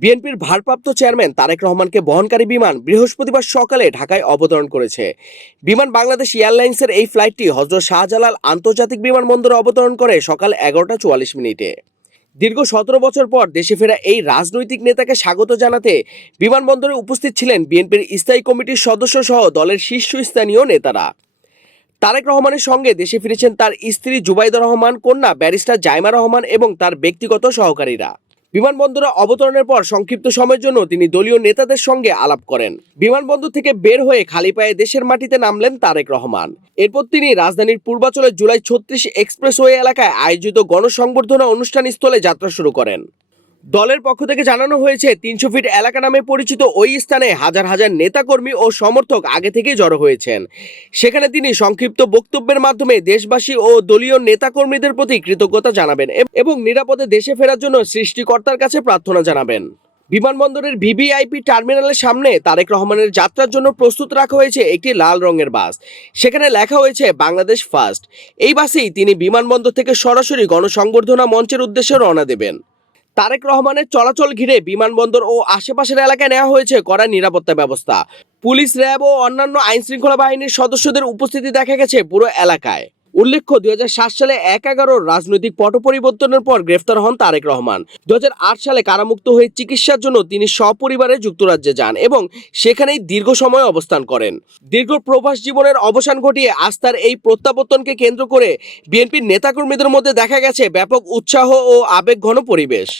বিএনপির ভারপ্রাপ্ত চেয়ারম্যান তারেক রহমানকে বহনকারী বিমান বৃহস্পতিবার সকালে ঢাকায় অবতরণ করেছে। বিমান বাংলাদেশ এয়ারলাইন্সের এই ফ্লাইটটি হযরত শাহজালাল আন্তর্জাতিক বিমানবন্দরে অবতরণ করে সকাল 11টা 44 মিনিটে। দীর্ঘ 17 বছর পর দেশে ফেরা এই রাজনৈতিক নেতাকে স্বাগত জানাতে বিমানবন্দরে উপস্থিত ছিলেন বিএনপির স্থায়ী কমিটির সদস্য সহ দলের শীর্ষস্থানীয় নেতারা। তারেক রহমানের সঙ্গে দেশে ফিরেছেন তার স্ত্রী জুবাইদা রহমান, কন্যা ব্যারিস্টার জাইমা রহমান এবং তার ব্যক্তিগত সহকারীরা। বিমানবন্দরে অবতরণের পর সংক্ষিপ্ত সময়ের জন্য তিনি দলীয় নেতাদের সঙ্গে আলাপ করেন। বিমানবন্দর থেকে বের হয়ে খালি পায়ে দেশের মাটিতে নামলেন তারেক রহমান। এরপর তিনি রাজধানীর পূর্বাঞ্চলের জুলাই 36 এক্সপ্রেসওয়ে এলাকায় আয়োজিত গণসংবর্ধনা অনুষ্ঠান স্থলে যাত্রা শুরু করেন। দলের পক্ষ থেকে জানানো হয়েছে, 300 ফিট এলাকা নামে পরিচিত ওই স্থানে হাজার হাজার নেতাকর্মী ও সমর্থক আগে থেকেই জড়ো হয়েছেন। সেখানে তিনি সংক্ষিপ্ত বক্তব্যের মাধ্যমে দেশবাসী ও দলীয় নেতাকর্মীদের প্রতি কৃতজ্ঞতা জানাবেন এবং নিরাপদে দেশে ফেরার জন্য সৃষ্টিকর্তার কাছে প্রার্থনা জানাবেন। বিমানবন্দরের ভিভিআইপি টার্মিনালের সামনে তারেক রহমানের যাত্রার জন্য প্রস্তুত রাখা হয়েছে একটি লাল রঙের বাস। সেখানে লেখা হয়েছে বাংলাদেশ ফার্স্ট। এই বাসেই তিনি বিমানবন্দর থেকে সরাসরি গণসংবর্ধনা মঞ্চের উদ্দেশ্যে রওনা দেবেন। তারেক রহমানের চলাচল ঘিরে বিমানবন্দর ও আশেপাশের এলাকায় নেওয়া হয়েছে কড়া নিরাপত্তা ব্যবস্থা। পুলিশ, র্যাব ও অন্যান্য আইনশৃঙ্খলা বাহিনীর সদস্যদের উপস্থিতি দেখা গেছে পুরো এলাকায়। উল্লেখ্য, 2007 সালে 1/11 রাজনৈতিক পট পরিবর্তনের পর গ্রেফতার হন তারেক রহমান। 2008 সালে কারামুক্ত হয়ে চিকিৎসার জন্য তিনি সপরিবারে যুক্তরাজ্যে যান এবং সেখানেই দীর্ঘ সময় অবস্থান করেন। দীর্ঘ প্রবাস জীবনের অবসান ঘটিয়ে আস্থার এই প্রত্যাবর্তনকে কেন্দ্র করে বিএনপির নেতাকর্মীদের মধ্যে দেখা গেছে ব্যাপক উৎসাহ ও আবেগঘন পরিবেশ।